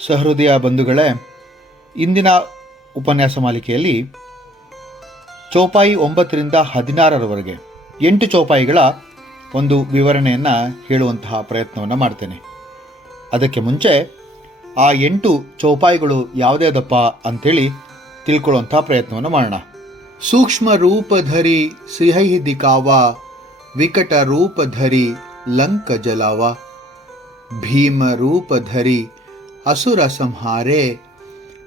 ಸಹೃದಯ ಬಂಧುಗಳೇ, ಇಂದಿನ ಉಪನ್ಯಾಸ ಮಾಲಿಕೆಯಲ್ಲಿ ಚೌಪಾಯಿ 9ರಿಂದ 16ರವರೆಗೆ 8 ಚೌಪಾಯಿಗಳ ಒಂದು ವಿವರಣೆಯನ್ನು ಹೇಳುವಂತಹ ಪ್ರಯತ್ನವನ್ನು ಮಾಡ್ತೇನೆ. ಅದಕ್ಕೆ ಮುಂಚೆ ಆ 8 ಚೌಪಾಯಿಗಳು ಯಾವುದ್ಯಾವುದಪ್ಪ ಅಂಥೇಳಿ ತಿಳ್ಕೊಳ್ಳುವಂಥ ಪ್ರಯತ್ನವನ್ನು ಮಾಡೋಣ. ಸೂಕ್ಷ್ಮ ರೂಪಧರಿ ಸಿಹೈ ದಿಕಾವ, ವಿಕಟ ರೂಪಧರಿ ಲಂಕ ಜಲಾವ, ಭೀಮ ರೂಪಧರಿ असुर संहारे,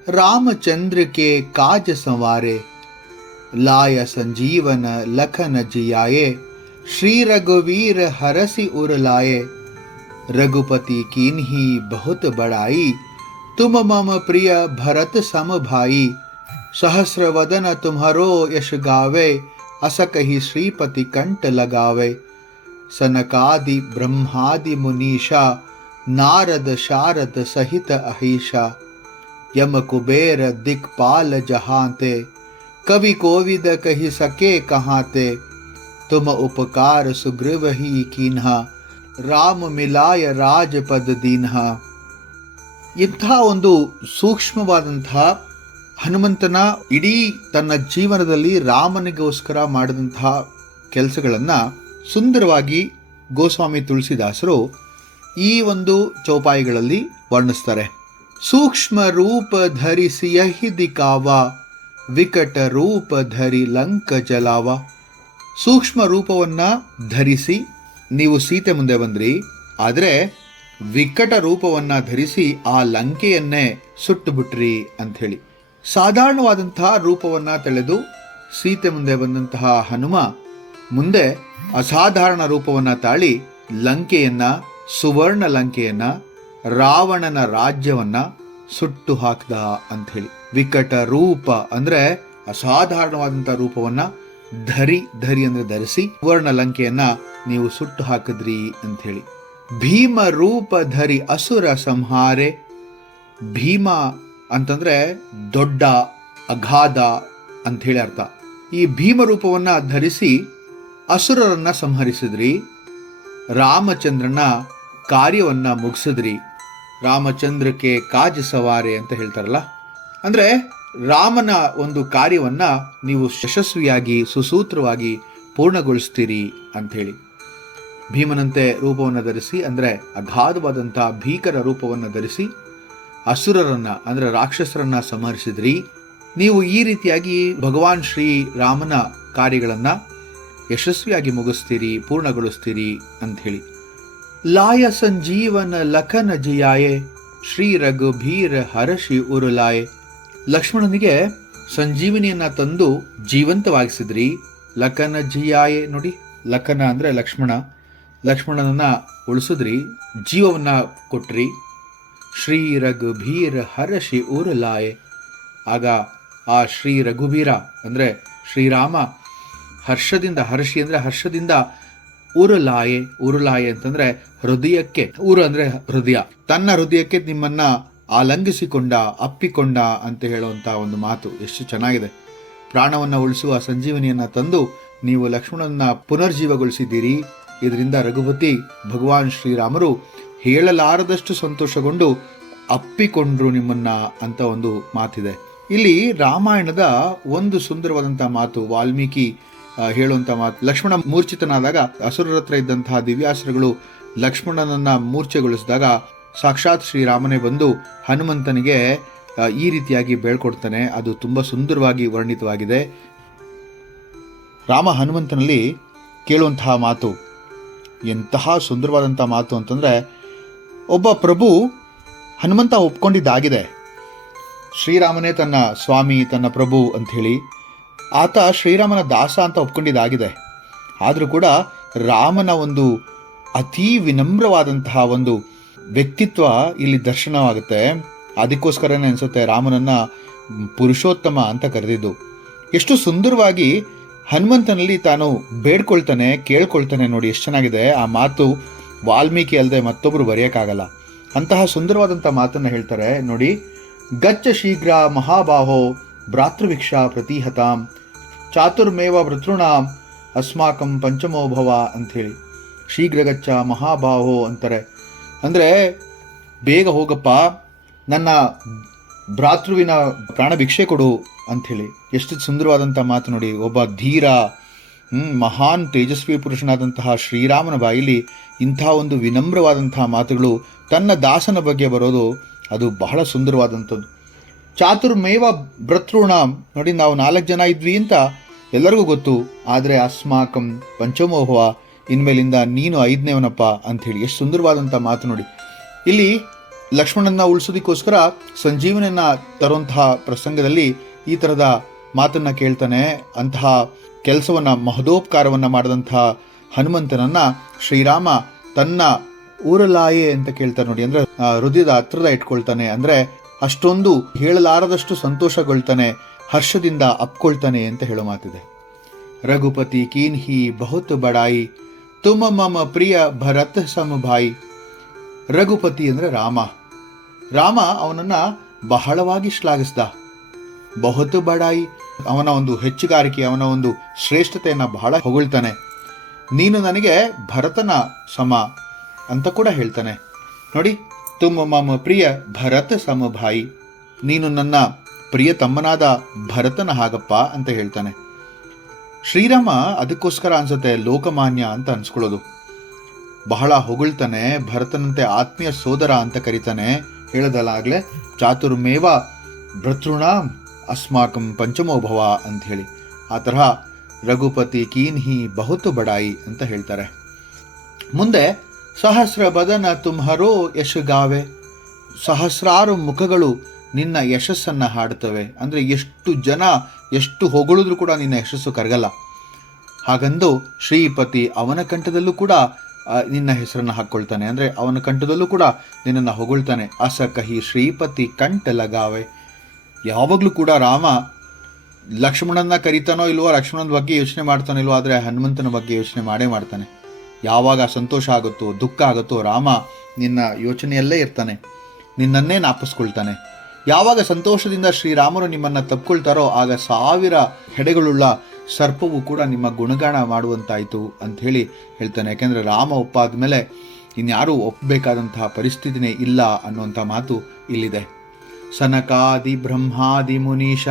रामचंद्र के काज संवारे, लाय संजीवन लखन जियाए, श्री रघुवीर हरसि उर लाए, रघुपति कीन्ही बहुत बड़ाई, तुम मम प्रिय भरत सम भाई, सहस्र वदन तुम्हारो यश गावे, अस कही श्रीपति कंठ लगावे, सनकादि ब्रह्मादि मुनीषा, नारद शारद सहित अहिषा, यम कुबेर दिक्पाल जहांते, कवि कोविद कही सके कहाते, तुम उपकार सुग्रीव ही कीन्हा, राम मिलाय राजपद दीन्हा. ಇಂಥ ಒಂದು ಸೂಕ್ಷ್ಮವಾದಂತಹ ಹನುಮಂತನ ಇಡೀ ತನ್ನ ಜೀವನದಲ್ಲಿ ರಾಮನಿಗೋಸ್ಕರ ಮಾಡಿದಂತಹ ಕೆಲಸಗಳನ್ನು ಸುಂದರವಾಗಿ ಗೋಸ್ವಾಮಿ ತುಳಸಿದಾಸರು ಈ ಒಂದು ಚೌಪಾಯಿಗಳಲ್ಲಿ ವರ್ಣಿಸ್ತಾರೆ. ಸೂಕ್ಷ್ಮ ರೂಪ ಧರಿಸಿ ಯಹಿ ದಿಕಾವ, ವಿಕಟ ರೂಪ ಧರಿ ಲಂಕ ಜಲಾವ. ಸೂಕ್ಷ್ಮ ರೂಪವನ್ನ ಧರಿಸಿ ನೀವು ಸೀತೆ ಮುಂದೆ ಬಂದ್ರಿ, ಆದರೆ ವಿಕಟ ರೂಪವನ್ನ ಧರಿಸಿ ಆ ಲಂಕೆಯನ್ನೇ ಸುಟ್ಟು ಬಿಟ್ರಿ ಅಂಥೇಳಿ. ಸಾಧಾರಣವಾದಂತಹ ರೂಪವನ್ನ ತಳೆದು ಸೀತೆ ಮುಂದೆ ಬಂದಂತಹ ಹನುಮ ಮುಂದೆ ಅಸಾಧಾರಣ ರೂಪವನ್ನ ತಾಳಿ ಲಂಕೆಯನ್ನ, ಸುವರ್ಣ ಲಂಕೆಯನ್ನ, ರಾವಣನ ರಾಜ್ಯವನ್ನ ಸುಟ್ಟು ಹಾಕ್ದ ಅಂಥೇಳಿ. ವಿಕಟ ರೂಪ ಅಂದ್ರೆ ಅಸಾಧಾರಣವಾದಂತಹ ರೂಪವನ್ನ ಧರಿ ಅಂದ್ರೆ ಧರಿಸಿ ಸುವರ್ಣ ಲಂಕೆಯನ್ನ ನೀವು ಸುಟ್ಟು ಹಾಕಿದ್ರಿ ಅಂಥೇಳಿ. ಭೀಮ ರೂಪ ಧರಿ ಅಸುರ ಸಂಹಾರೆ. ಭೀಮ ಅಂತಂದ್ರೆ ದೊಡ್ಡ, ಅಗಾಧ ಅಂಥೇಳಿ ಅರ್ಥ. ಈ ಭೀಮ ರೂಪವನ್ನ ಧರಿಸಿ ಅಸುರರನ್ನ ಸಂಹರಿಸಿದ್ರಿ, ರಾಮಚಂದ್ರನ ಕಾರ್ಯವನ್ನ ಮುಗಿಸಿದ್ರಿ. ರಾಮಚಂದ್ರಕ್ಕೆ ಕಾಜ ಸವಾರೆ ಅಂತ ಹೇಳ್ತಾರಲ್ಲ, ಅಂದ್ರೆ ರಾಮನ ಒಂದು ಕಾರ್ಯವನ್ನ ನೀವು ಯಶಸ್ವಿಯಾಗಿ ಸುಸೂತ್ರವಾಗಿ ಪೂರ್ಣಗೊಳಿಸ್ತೀರಿ ಅಂಥೇಳಿ. ಭೀಮನಂತೆ ರೂಪವನ್ನು ಧರಿಸಿ ಅಂದ್ರೆ ಅಗಾಧವಾದಂತಹ ಭೀಕರ ರೂಪವನ್ನು ಧರಿಸಿ ಅಸುರರನ್ನ ಅಂದ್ರೆ ರಾಕ್ಷಸರನ್ನ ಸಂಹರಿಸಿದ್ರಿ. ನೀವು ಈ ರೀತಿಯಾಗಿ ಭಗವಾನ್ ಶ್ರೀ ರಾಮನ ಕಾರ್ಯಗಳನ್ನ ಯಶಸ್ವಿಯಾಗಿ ಮುಗಿಸ್ತೀರಿ, ಪೂರ್ಣಗೊಳಿಸ್ತೀರಿ ಅಂಥೇಳಿ. ಲಾಯ ಸಂಜೀವನ ಲಖನ ಜಿಯಾಯೆ, ಶ್ರೀ ರಘುಬೀರ ಹರಷಿ ಉರುಲಾಯೆ. ಲಕ್ಷ್ಮಣನಿಗೆ ಸಂಜೀವನಿಯನ್ನ ತಂದು ಜೀವಂತವಾಗಿಸಿದ್ರಿ. ಲಖನ ಜಿಯಾಯೆ ನೋಡಿ, ಲಖನ ಅಂದ್ರೆ ಲಕ್ಷ್ಮಣ, ಲಕ್ಷ್ಮಣನನ್ನ ಉಳಿಸಿದ್ರಿ, ಜೀವವನ್ನ ಕೊಟ್ರಿ. ಶ್ರೀ ರಘುಬೀರ ಹರಷಿ ಉರುಲಾಯೆ. ಆಗ ಆ ಶ್ರೀ ರಘುಬೀರ ಅಂದ್ರೆ ಶ್ರೀರಾಮ ಹರ್ಷದಿಂದ, ಹರ್ಷಿ ಅಂದ್ರೆ ಹರ್ಷದಿಂದ, ಉರುಲಾಯೆ ಅಂತಂದ್ರೆ ಹೃದಯಕ್ಕೆ, ಉರು ಅಂದ್ರೆ ಹೃದಯ, ತನ್ನ ಹೃದಯಕ್ಕೆ ನಿಮ್ಮನ್ನ ಆಲಂಗಿಸಿಕೊಂಡ, ಅಪ್ಪಿಕೊಂಡ ಅಂತ ಹೇಳುವಂತ ಒಂದು ಮಾತು ಎಷ್ಟು ಚೆನ್ನಾಗಿದೆ. ಪ್ರಾಣವನ್ನ ಉಳಿಸುವ ಸಂಜೀವನಿಯನ್ನ ತಂದು ನೀವು ಲಕ್ಷ್ಮಣನ ಪುನರ್ಜೀವಗೊಳಿಸಿದ್ದೀರಿ. ಇದರಿಂದ ರಘುಪತಿ ಭಗವಾನ್ ಶ್ರೀರಾಮರು ಹೇಳಲಾರದಷ್ಟು ಸಂತೋಷಗೊಂಡು ಅಪ್ಪಿಕೊಂಡ್ರು ನಿಮ್ಮನ್ನ ಅಂತ ಒಂದು ಮಾತಿದೆ. ಇಲ್ಲಿ ರಾಮಾಯಣದ ಒಂದು ಸುಂದರವಾದಂತಹ ಮಾತು, ವಾಲ್ಮೀಕಿ ಹೇಳುವಂತ ಮಾತು. ಲಕ್ಷ್ಮಣ ಮೂರ್ಛಿತನಾದಾಗ ಅಸುರರ ಹತ್ರ ಇದ್ದಂತಹ ದಿವ್ಯಾಸ್ತ್ರಗಳು ಲಕ್ಷ್ಮಣನನ್ನ ಮೂರ್ಛೆಗೊಳಿಸಿದಾಗ ಸಾಕ್ಷಾತ್ ಶ್ರೀರಾಮನೇ ಬಂದು ಹನುಮಂತನಿಗೆ ಈ ರೀತಿಯಾಗಿ ಬೇಳ್ಕೊಡ್ತಾನೆ. ಅದು ತುಂಬಾ ಸುಂದರವಾಗಿ ವರ್ಣಿತವಾಗಿದೆ. ರಾಮ ಹನುಮಂತನಲ್ಲಿ ಕೇಳುವಂತಹ ಮಾತು ಎಂತಹ ಸುಂದರವಾದಂತಹ ಮಾತು ಅಂತಂದ್ರೆ, ಒಬ್ಬ ಪ್ರಭು ಹನುಮಂತ ಒಪ್ಕೊಂಡಿದ್ದಾಗಿದೆ, ಶ್ರೀರಾಮನೇ ತನ್ನ ಸ್ವಾಮಿ, ತನ್ನ ಪ್ರಭು ಅಂಥೇಳಿ. ಆತ ಶ್ರೀರಾಮನ ದಾಸ ಅಂತ ಒಪ್ಕೊಂಡಿದ್ದಾಗಿದೆ. ಆದರೂ ಕೂಡ ರಾಮನ ಒಂದು ಅತೀ ವಿನಮ್ರವಾದಂತಹ ಒಂದು ವ್ಯಕ್ತಿತ್ವ ಇಲ್ಲಿ ದರ್ಶನವಾಗುತ್ತೆ. ಅದಕ್ಕೋಸ್ಕರನೇ ಅನ್ಸುತ್ತೆ ರಾಮನನ್ನ ಪುರುಷೋತ್ತಮ ಅಂತ ಕರೆದಿದ್ದು. ಎಷ್ಟು ಸುಂದರವಾಗಿ ಹನುಮಂತನಲ್ಲಿ ತಾನು ಬೇಡ್ಕೊಳ್ತಾನೆ, ಕೇಳ್ಕೊಳ್ತಾನೆ ನೋಡಿ, ಎಷ್ಟು ಚೆನ್ನಾಗಿದೆ ಆ ಮಾತು. ವಾಲ್ಮೀಕಿ ಅಲ್ಲದೆ ಮತ್ತೊಬ್ರು ಬರೆಯೋಕ್ಕಾಗಲ್ಲ. ಅಂತಹ ಸುಂದರವಾದಂಥ ಮಾತನ್ನು ಹೇಳ್ತಾರೆ ನೋಡಿ. ಗಚ್ಚ ಶೀಘ್ರ ಮಹಾಬಾಹೋ ಭ್ರಾತೃಭಿಕ್ಷಾ ಪ್ರತಿಹತಾಂ, ಚಾತುರ್ಮೇವ ಭೃತೃಣಾಂ ಅಸ್ಮಾಕಂ ಪಂಚಮೋಭವ ಅಂಥೇಳಿ. ಶೀಘ್ರಗಚ್ಚ ಮಹಾಬಾಹೋ ಅಂತಾರೆ. ಅಂದರೆ ಬೇಗ ಹೋಗಪ್ಪ, ನನ್ನ ಭ್ರಾತೃವಿನ ಪ್ರಾಣ ಭಿಕ್ಷೆ ಕೊಡು ಅಂಥೇಳಿ. ಎಷ್ಟು ಸುಂದರವಾದಂಥ ಮಾತು ನೋಡಿ. ಒಬ್ಬ ಧೀರ ಮಹಾನ್ ತೇಜಸ್ವಿ ಪುರುಷನಾದಂತಹ ಶ್ರೀರಾಮನ ಬಾಯಿಲಿ ಇಂಥ ಒಂದು ವಿನಮ್ರವಾದಂತಹ ಮಾತುಗಳು ತನ್ನ ದಾಸನ ಬಗ್ಗೆ ಬರೋದು, ಅದು ಬಹಳ ಸುಂದರವಾದಂಥದ್ದು. ಚಾತುರ್ಮೇವ ಭ್ರತೃಣಾಂ, ನೋಡಿ ನಾವು 4 ಜನ ಇದ್ವಿ ಅಂತ ಎಲ್ಲರಿಗೂ ಗೊತ್ತು, ಆದರೆ ಅಸ್ಮಾಕಂ ಪಂಚಮೋಹವ, ಇನ್ಮೇಲಿಂದ ನೀನು 5ನೇವನಪ್ಪ ಅಂಥೇಳಿ. ಎಷ್ಟು ಸುಂದರವಾದಂಥ ಮಾತು ನೋಡಿ. ಇಲ್ಲಿ ಲಕ್ಷ್ಮಣನ ಉಳಿಸೋದಕ್ಕೋಸ್ಕರ ಸಂಜೀವನನ್ನ ತರುವಂತಹ ಪ್ರಸಂಗದಲ್ಲಿ ಈ ಥರದ ಮಾತನ್ನು ಕೇಳ್ತಾನೆ. ಅಂತಹ ಕೆಲಸವನ್ನು, ಮಹದೋಪಕಾರವನ್ನು ಮಾಡಿದಂತಹ ಹನುಮಂತನನ್ನ ಶ್ರೀರಾಮ ತನ್ನ ಊರಲಾಯೆ ಅಂತ ಕೇಳ್ತಾರೆ ನೋಡಿ. ಅಂದರೆ ಹೃದಯದ ಹತ್ರದ ಇಟ್ಕೊಳ್ತಾನೆ. ಅಂದರೆ ಅಷ್ಟೊಂದು ಹೇಳಲಾರದಷ್ಟು ಸಂತೋಷಗೊಳ್ತಾನೆ, ಹರ್ಷದಿಂದ ಅಪ್ಕೊಳ್ತಾನೆ ಅಂತ ಹೇಳೋ ಮಾತಿದೆ. ರಘುಪತಿ ಕೀನ್ಹಿ ಬಹುತ್ ಬಡಾಯಿ, ತುಮ ಮಮ ಪ್ರಿಯ ಭರತ್ ಸಮಭಾಯಿ. ರಘುಪತಿ ಅಂದರೆ ರಾಮ. ರಾಮ ಅವನನ್ನು ಬಹಳವಾಗಿ ಶ್ಲಾಘಿಸ್ದ. ಬಹುತ್ ಬಡಾಯಿ, ಅವನ ಒಂದು ಹೆಚ್ಚುಗಾರಿಕೆ, ಅವನ ಒಂದು ಶ್ರೇಷ್ಠತೆಯನ್ನು ಬಹಳ ಹೊಗಳ್ತಾನೆ. ನೀನು ನನಗೆ ಭರತನ ಸಮ ಅಂತ ಕೂಡ ಹೇಳ್ತಾನೆ ನೋಡಿ. ತುಮ ಮಮ ಪ್ರಿಯ ಭರತ ಸಮಭಾಯಿ, ನೀನು ನನ್ನ ಪ್ರಿಯ ತಮ್ಮನಾದ ಭರತನ ಹಾಗಪ್ಪ ಅಂತ ಹೇಳ್ತಾನೆ. ಶ್ರೀರಾಮ ಅದಕ್ಕೋಸ್ಕರ ಅನ್ಸುತ್ತೆ ಲೋಕಮಾನ್ಯ ಅಂತ ಅನ್ಸ್ಕೊಳ್ಳೋದು. ಬಹಳ ಹೊಗಳ್ತಾನೆ, ಭರತನಂತೆ ಆತ್ಮೀಯ ಸೋದರ ಅಂತ ಕರೀತಾನೆ. ಹೇಳದಲ್ಲ ಆಗ್ಲೇ, ಚಾತುರ್ಮೇವ ಭ್ರತೃಣಾಂ ಅಸ್ಮಾಕಂ ಪಂಚಮೋಭವ ಅಂತ ಹೇಳಿ. ಆ ತರಹ ರಘುಪತಿ ಕೀನ್ಹಿ ಬಹುತು ಬಡಾಯಿ ಅಂತ ಹೇಳ್ತಾರೆ. ಮುಂದೆ ಸಹಸ್ರ ಬದನ ತುಮ್ಹರೋ ಯಶಗಾವೆ, ಸಹಸ್ರಾರು ಮುಖಗಳು ನಿನ್ನ ಯಶಸ್ಸನ್ನು ಹಾಡುತ್ತವೆ. ಅಂದರೆ ಎಷ್ಟು ಜನ ಎಷ್ಟು ಹೊಗಳಿದ್ರೂ ಕೂಡ ನಿನ್ನ ಯಶಸ್ಸು ಕರಗಲ್ಲ. ಹಾಗಂದು ಶ್ರೀಪತಿ ಅವನ ಕಂಠದಲ್ಲೂ ಕೂಡ ನಿನ್ನ ಹೆಸರನ್ನು ಹಾಕ್ಕೊಳ್ತಾನೆ. ಅಂದರೆ ಅವನ ಕಂಠದಲ್ಲೂ ಕೂಡ ನಿನ್ನನ್ನು ಹೊಗಳ್ತಾನೆ. ಅಸಕಹಿ ಶ್ರೀಪತಿ ಕಂಠ ಲಗಾವೆ. ಯಾವಾಗಲೂ ಕೂಡ ರಾಮ ಲಕ್ಷ್ಮಣನ ಕರಿತಾನೋ ಇಲ್ವೋ, ಲಕ್ಷ್ಮಣನ ಬಗ್ಗೆ ಯೋಚನೆ ಮಾಡ್ತಾನೋ ಇಲ್ವೋ, ಆದರೆ ಹನುಮಂತನ ಬಗ್ಗೆ ಯೋಚನೆ ಮಾಡೇ ಮಾಡ್ತಾನೆ. ಯಾವಾಗ ಸಂತೋಷ ಆಗುತ್ತೋ ದುಃಖ ಆಗುತ್ತೋ ರಾಮ ನಿನ್ನ ಯೋಚನೆಯಲ್ಲೇ ಇರ್ತಾನೆ, ನಿನ್ನನ್ನೇ ನಾಪಿಸ್ಕೊಳ್ತಾನೆ. ಯಾವಾಗ ಸಂತೋಷದಿಂದ ಶ್ರೀರಾಮರು ನಿಮ್ಮನ್ನು ತಪ್ಕೊಳ್ತಾರೋ ಆಗ 1000 ಹೆಡೆಗಳುಳ್ಳ ಸರ್ಪವು ಕೂಡ ನಿಮ್ಮ ಗುಣಗಾನ ಮಾಡುವಂತಾಯಿತು ಅಂಥೇಳಿ ಹೇಳ್ತಾನೆ. ಯಾಕೆಂದರೆ ರಾಮ ಒಪ್ಪಾದ ಮೇಲೆ ಇನ್ಯಾರೂ ಒಪ್ಪಬೇಕಾದಂತಹ ಪರಿಸ್ಥಿತಿನೇ ಇಲ್ಲ ಅನ್ನುವಂಥ ಮಾತು ಇಲ್ಲಿದೆ. ಸನಕಾದಿ ಬ್ರಹ್ಮಾದಿ ಮುನೀಶ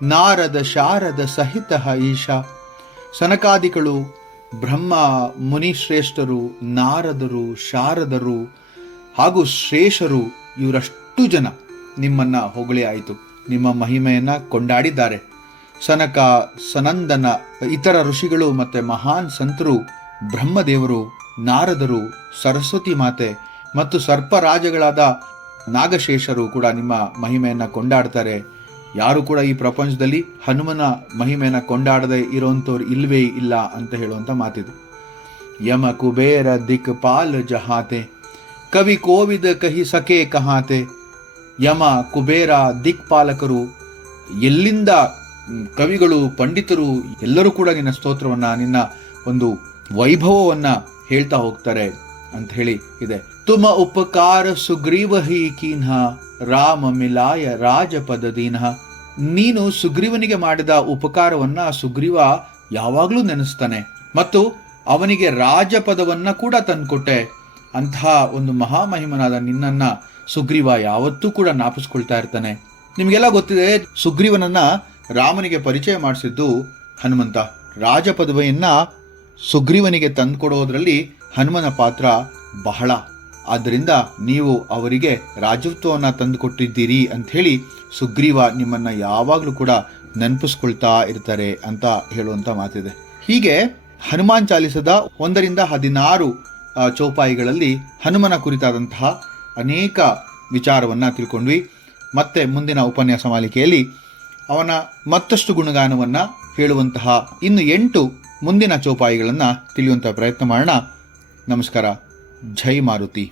ನಾರದ ಶಾರದ ಸಹಿತ ಈಶ. ಸನಕಾದಿಗಳು, ಬ್ರಹ್ಮ ಮುನಿಶ್ರೇಷ್ಠರು, ನಾರದರು, ಶಾರದರು ಹಾಗೂ ಶ್ರೇಷ್ಠರು, ಇವರಷ್ಟು ಜನ ನಿಮ್ಮನ್ನು ಹೊಗಳಿ ಆಯಿತು, ನಿಮ್ಮ ಮಹಿಮೆಯನ್ನು ಕೊಂಡಾಡಿದ್ದಾರೆ. ಸನಕ, ಸನಂದನ, ಇತರ ಋಷಿಗಳು ಮತ್ತು ಮಹಾನ್ ಸಂತರು, ಬ್ರಹ್ಮದೇವರು, ನಾರದರು, ಸರಸ್ವತಿ ಮಾತೆ ಮತ್ತು ಸರ್ಪರಾಜಗಳಾದ ನಾಗಶೇಷರು ಕೂಡ ನಿಮ್ಮ ಮಹಿಮೆಯನ್ನು ಕೊಂಡಾಡ್ತಾರೆ. ಯಾರು ಕೂಡ ಈ ಪ್ರಪಂಚದಲ್ಲಿ ಹನುಮನ ಮಹಿಮೆಯನ್ನು ಕೊಂಡಾಡದೆ ಇರೋಂಥವ್ರು ಇಲ್ವೇ ಇಲ್ಲ ಅಂತ ಹೇಳುವಂಥ ಮಾತಿದು. ಯಮ ಕುಬೇರ ದಿಕ್ಪಾಲ್ ಜಹಾತೆ, ಕವಿ ಕೋವಿದ ಕಹಿ ಸಕೆ ಕಹಾತೆ. ಯಮ, ಕುಬೇರ, ದಿಕ್ಪಾಲಕರು, ಎಲ್ಲಿಂದ ಕವಿಗಳು, ಪಂಡಿತರು ಎಲ್ಲರೂ ಕೂಡ ನಿನ್ನ ಸ್ತೋತ್ರವನ್ನು, ನಿನ್ನ ಒಂದು ವೈಭವವನ್ನು ಹೇಳ್ತಾ ಹೋಗ್ತಾರೆ ಅಂತ ಹೇಳಿ ಇದೆ. ತುಮ ಉಪಕಾರ ಸುಗ್ರೀವ ಹಿ ಕೀನ್ಹ, ರಾಮ ಮಿಲಾಯ ರಾಜಪದದೀನಃ. ನೀನು ಸುಗ್ರೀವನಿಗೆ ಮಾಡಿದ ಉಪಕಾರವನ್ನ ಸುಗ್ರೀವ ಯಾವಾಗಲೂ ನೆನೆಸ್ತಾನೆ ಮತ್ತು ಅವನಿಗೆ ರಾಜಪದವನ್ನ ಕೂಡ ತಂದುಕೊಟ್ಟೆ. ಅಂತಹ ಒಂದು ಮಹಾಮಹಿಮನಾದ ನಿನ್ನನ್ನ ಸುಗ್ರೀವ ಯಾವತ್ತೂ ಕೂಡ ನಾಪಿಸ್ಕೊಳ್ತಾ ಇರ್ತಾನೆ. ನಿಮಗೆಲ್ಲ ಗೊತ್ತಿದೆ, ಸುಗ್ರೀವನನ್ನ ರಾಮನಿಗೆ ಪರಿಚಯ ಮಾಡಿಸಿದ್ದು ಹನುಮಂತ. ರಾಜಪದವಿಯನ್ನ ಸುಗ್ರೀವನಿಗೆ ತಂದುಕೊಡೋದ್ರಲ್ಲಿ ಹನುಮನ ಪಾತ್ರ ಬಹಳ. ಆದ್ದರಿಂದ ನೀವು ಅವರಿಗೆ ರಾಜತ್ವವನ್ನು ತಂದುಕೊಟ್ಟಿದ್ದೀರಿ ಅಂಥೇಳಿ ಸುಗ್ರೀವ ನಿಮ್ಮನ್ನು ಯಾವಾಗಲೂ ಕೂಡ ನೆನಪಿಸ್ಕೊಳ್ತಾ ಇರ್ತಾರೆ ಅಂತ ಹೇಳುವಂಥ ಮಾತಿದೆ. ಹೀಗೆ ಹನುಮಾನ್ ಚಾಲಿಸದ 1ರಿಂದ 16 ಚೌಪಾಯಿಗಳಲ್ಲಿ ಹನುಮನ ಕುರಿತಾದಂತಹ ಅನೇಕ ವಿಚಾರವನ್ನು ತಿಳ್ಕೊಂಡ್ವಿ. ಮತ್ತೆ ಮುಂದಿನ ಉಪನ್ಯಾಸ ಮಾಲಿಕೆಯಲ್ಲಿ ಅವನ ಮತ್ತಷ್ಟು ಗುಣಗಾನವನ್ನು ಹೇಳುವಂತಹ ಇನ್ನು 8 ಮುಂದಿನ ಚೌಪಾಯಿಗಳನ್ನು ತಿಳಿಯುವಂಥ ಪ್ರಯತ್ನ ಮಾಡೋಣ. ನಮಸ್ಕಾರ. ಜೈ ಮಾರುತಿ.